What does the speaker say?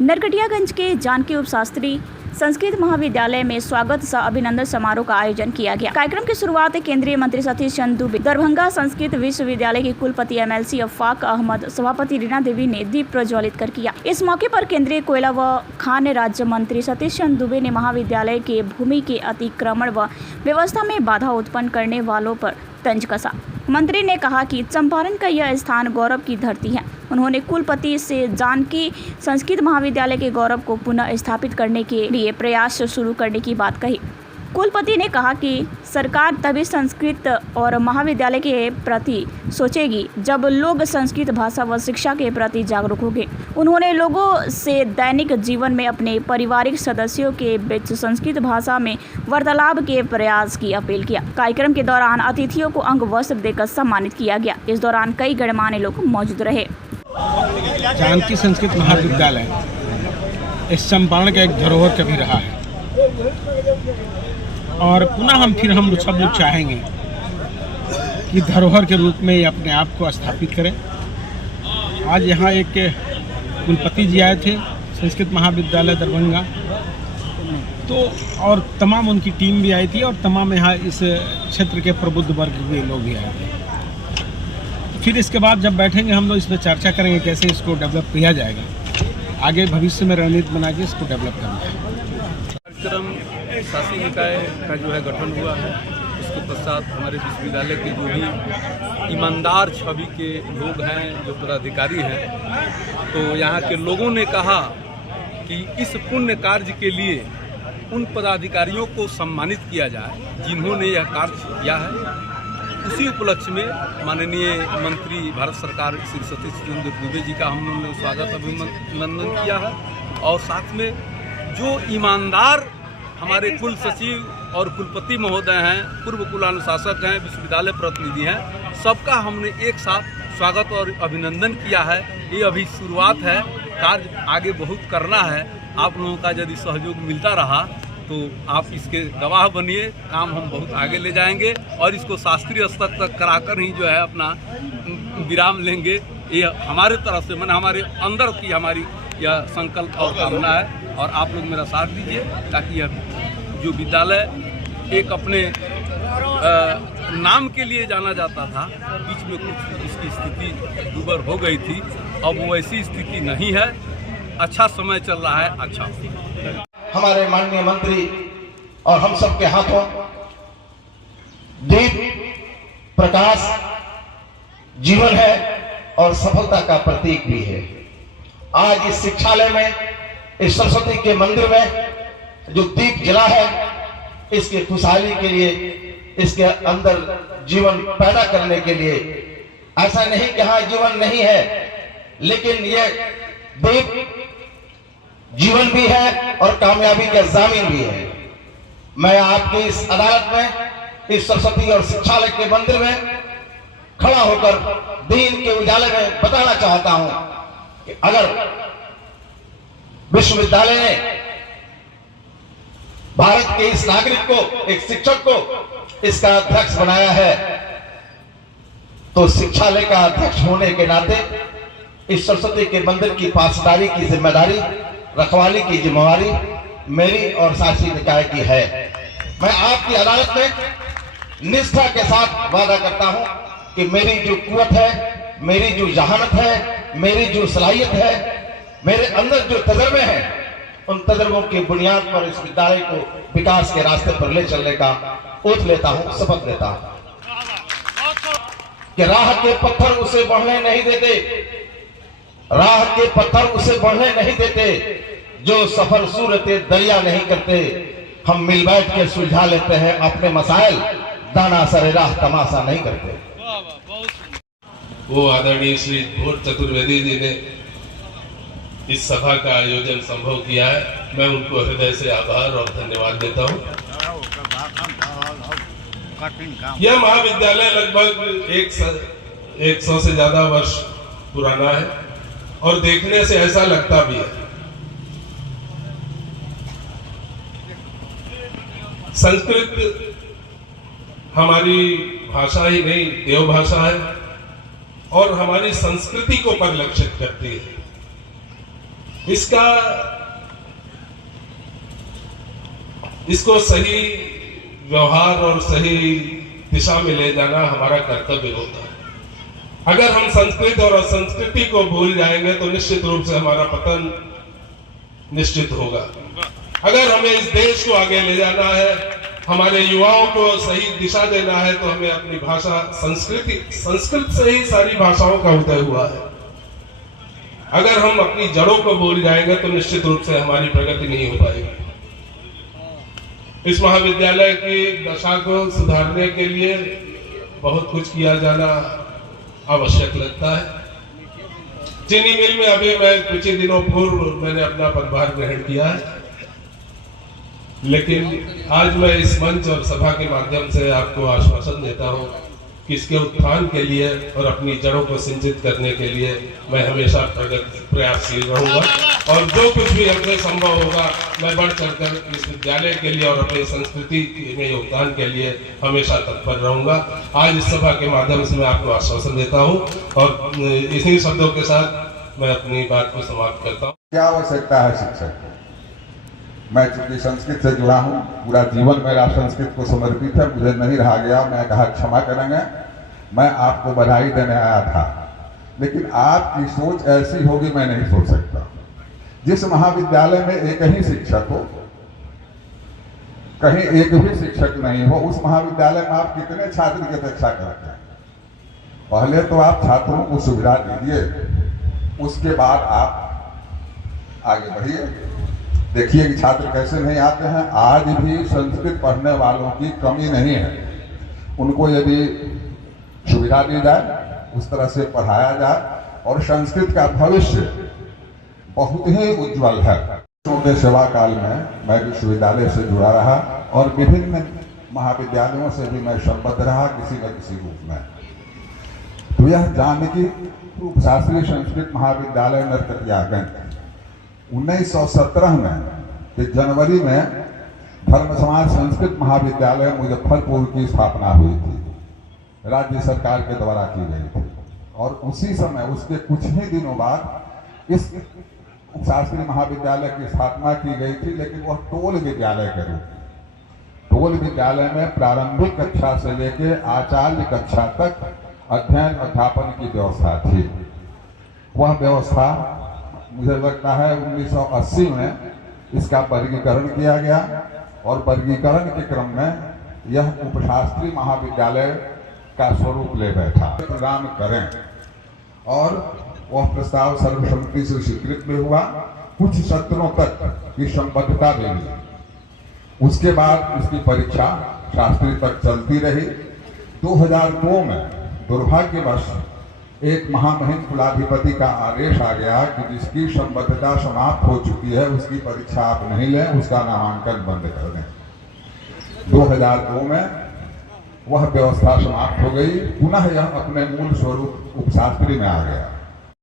नरकटियागंज के जानकी उप शास्त्री संस्कृत महाविद्यालय में स्वागत सह अभिनंदन समारोह का आयोजन किया गया। कार्यक्रम की शुरुआत केंद्रीय मंत्री सतीश चंद्र दुबे, दरभंगा संस्कृत विश्वविद्यालय के कुलपति MLC अफाक अहमद, सभापति रीना देवी ने दीप प्रज्वलित कर किया। इस मौके पर केंद्रीय कोयला व खान राज्य मंत्री सतीश चंद्र दुबे ने महाविद्यालय के भूमि के अतिक्रमण व व्यवस्था में बाधा उत्पन्न करने वालों पर तंज कसा। मंत्री ने कहा कि चंपारण का यह स्थान गौरव की धरती है। उन्होंने कुलपति से जानकी संस्कृत महाविद्यालय के गौरव को पुनः स्थापित करने के लिए प्रयास शुरू करने की बात कही। कुलपति ने कहा कि सरकार तभी संस्कृत और महाविद्यालय के प्रति सोचेगी जब लोग संस्कृत भाषा व शिक्षा के प्रति जागरूक होंगे। उन्होंने लोगों से दैनिक जीवन में अपने पारिवारिक सदस्यों के बीच संस्कृत भाषा में वार्तालाप के प्रयास की अपील किया। कार्यक्रम के दौरान अतिथियों को अंग वस्त्र देकर सम्मानित किया गया। इस दौरान कई गणमान्य लोग मौजूद रहे। जानकी संस्कृत महाविद्यालय इस चंपारण का एक धरोहर कभी रहा है और पुनः हम सब लोग चाहेंगे कि धरोहर के रूप में ये अपने आप को स्थापित करें। आज यहाँ एक कुलपति जी आए थे संस्कृत महाविद्यालय दरभंगा, तो और तमाम उनकी टीम भी आई थी और तमाम यहाँ इस क्षेत्र के प्रबुद्ध वर्ग के लोग भी आए थे। फिर इसके बाद जब बैठेंगे हम लोग इस पर चर्चा करेंगे कैसे इसको डेवलप किया जाएगा, आगे भविष्य में रणनीति बना के इसको डेवलप करना है। कार्यक्रम शासी निकाय का जो है गठन हुआ है, उसके पश्चात हमारे विश्वविद्यालय के जो भी ईमानदार छवि के लोग हैं, जो पदाधिकारी हैं, तो यहाँ के लोगों ने कहा कि इस पुण्य कार्य के लिए उन पदाधिकारियों को सम्मानित किया जाए जिन्होंने यह कार्य किया है। उसी उपलक्ष्य में माननीय मंत्री भारत सरकार श्री सतीश चंद्र दुबे जी का हम लोगों ने स्वागत अभिनंदन किया है और साथ में जो ईमानदार हमारे कुल सचिव और कुलपति महोदय हैं, पूर्व कुलानुशासक हैं, विश्वविद्यालय प्रतिनिधि हैं, सबका हमने एक साथ स्वागत और अभिनंदन किया है। ये अभी शुरुआत है, कार्य आगे बहुत करना है। आप लोगों का यदि सहयोग मिलता रहा तो आप इसके गवाह बनिए। काम हम बहुत आगे ले जाएंगे और इसको शास्त्रीय स्तर तक कराकर ही जो है अपना विराम लेंगे। ये हमारे तरफ से मैंने हमारे अंदर की हमारी यह संकल्प और कामना है और आप लोग मेरा साथ दीजिए ताकि यह जो विद्यालय एक अपने नाम के लिए जाना जाता था, बीच में कुछ इसकी स्थिति दुबर हो गई थी, अब वो ऐसी स्थिति नहीं है। अच्छा समय चल रहा है। अच्छा, हमारे माननीय मंत्री और हम सबके हाथों दीप प्रकाश जीवन है और सफलता का प्रतीक भी है। आज इस शिक्षालय में, इस सरस्वती के मंदिर में जो दीप जला है, इसके खुशहाली के लिए, इसके अंदर जीवन पैदा करने के लिए, ऐसा नहीं कि हाँ जीवन नहीं है, लेकिन ये दीप जीवन भी है और कामयाबी का जामिन भी है। मैं आपकी इस अदालत में, इस सरस्वती और शिक्षालय के मंदिर में खड़ा होकर दीन के उजाले में बताना चाहता हूं कि अगर विश्वविद्यालय ने भारत के इस नागरिक को, एक शिक्षक को इसका अध्यक्ष बनाया है, तो शिक्षालय का अध्यक्ष होने के नाते इस सरस्वती के मंदिर की पासदारी की जिम्मेदारी, रखवाली की जिम्मेवारी मेरी और शासी निकाय की है। मैं आपकी अदालत में निष्ठा के साथ वादा करता हूं कि मेरी जो कुवत है, मेरी जो जहानत है, मेरी जो सलाहियत है, मेरे अंदर जो तजर्बे हैं, उन तजर्बों की बुनियाद पर इस विद्यालय को विकास के रास्ते पर ले चलने का ओथ लेता हूं, शपथ लेता हूं कि राह के पत्थर उसे बढ़ने नहीं देते, राह के पत्थर उसे बढ़ने नहीं देते, जो सफर सूरते दरिया नहीं करते। हम मिल बैठ के सुलझा लेते हैं अपने मसाइल, दाना सरे राह तमाशा नहीं करते। वो आदरणीय श्री घोर चतुर्वेदी जी ने इस सभा का आयोजन संभव किया है। मैं उनको हृदय से आभार और धन्यवाद देता हूँ। यह महाविद्यालय लगभग 100 से ज्यादा वर्ष पुराना है और देखने से ऐसा लगता भी है। संस्कृत हमारी भाषा ही नहीं, देव भाषा है और हमारी संस्कृति को परिलक्षित करती है। इसको सही व्यवहार और सही दिशा में ले जाना हमारा कर्तव्य होता है। अगर हम संस्कृत और असंस्कृति को भूल जाएंगे तो निश्चित रूप से हमारा पतन निश्चित होगा। अगर हमें इस देश को आगे ले जाना है, हमारे युवाओं को सही दिशा देना है, तो हमें अपनी भाषा संस्कृत से ही सारी भाषाओं का उदय हुआ है। अगर हम अपनी जड़ों को भूल जाएंगे तो निश्चित रूप से हमारी प्रगति नहीं हो पाएगी। इस महाविद्यालय की दशा को सुधारने के लिए बहुत कुछ किया जाना आवश्यक लगता है। चीनी मिल में अभी मैं कुछ ही दिनों पूर्व मैंने अपना पदभार ग्रहण किया है, लेकिन आज मैं इस मंच और सभा के माध्यम से आपको आश्वासन देता हूं कि इसके उत्थान के लिए और अपनी जड़ों को सिंचित करने के लिए मैं हमेशा प्रयासशील रहूंगा और जो कुछ भी हमसे संभव होगा मैं बढ़ चढ़कर इस विद्यालय के लिए और अपनी संस्कृति में योगदान के लिए हमेशा तत्पर रहूंगा। आज इस सभा के माध्यम से मैं आपको आश्वासन देता हूं और इन्हीं शब्दों के साथ मैं अपनी बात को समाप्त करता हूं। क्या आवश्यकता है शिक्षक को? मैं चूंकि संस्कृत से जुड़ा हूँ, पूरा जीवन मेरा संस्कृत को समर्पित है, मुझे नहीं रहा गया। मैं कहा क्षमा करेंगे, मैं आपको बधाई देने आया था, लेकिन आपकी सोच ऐसी होगी मैं नहीं सोच सकता। जिस महाविद्यालय में एक ही शिक्षक हो, कहीं एक भी शिक्षक नहीं हो, उस महाविद्यालय में आप कितने छात्र की अपेक्षा करते हैं? पहले तो आप छात्रों को सुविधा दीजिए, उसके बाद आप आगे बढ़िए। देखिए कि छात्र कैसे नहीं आते हैं। आज भी संस्कृत पढ़ने वालों की कमी नहीं है। उनको यदि सुविधा दी जाए, उस तरह से पढ़ाया जाए और संस्कृत का भविष्य बहुत ही उज्जवल है। के सेवा काल में मैं विश्वविद्यालय से जुड़ा रहा और विभिन्न महाविद्यालयों से भी मैं संबद्ध रहा किसी न किसी रूप में। तो यह जानकी शास्त्रीय संस्कृत महाविद्यालय नरकटियागंज 1917 में कि जनवरी में धर्म समाज संस्कृत महाविद्यालय मुजफ्फरपुर की स्थापना हुई थी, राज्य सरकार के द्वारा की गई थी। और उसी समय उसके कुछ ही दिनों बाद इस शास्त्रीय महाविद्यालय की स्थापना की गई थी, लेकिन वह टोल विद्यालय के रूप में। टोल विद्यालय में प्रारंभिक कक्षा से लेकर आचार्य कक्षा तक अध्ययन अध्यापन की व्यवस्था थी। वह व्यवस्था मुझे लगता है 1980 में इसका वर्गीकरण किया गया और वर्गीकरण के क्रम में यह उपशास्त्रीय महाविद्यालय का स्वरूप ले बैठा। प्रदान करें और वह प्रस्ताव सर्वसम्मति से स्वीकृत भी हुआ। कुछ सत्रों तक की संबद्धता भी मिली। उसके बाद इसकी परीक्षा शास्त्री तक चलती रही। 2002 में दुर्भाग्यवश एक महामहिम कुलाधिपति का आदेश आ गया कि जिसकी संबद्धता समाप्त हो चुकी है उसकी परीक्षा आप नहीं लें, उसका नामांकन बंद कर दें। 2002 में वह व्यवस्था समाप्त हो गई। पुनः यह अपने मूल स्वरूप उपशास्त्री में आ गया।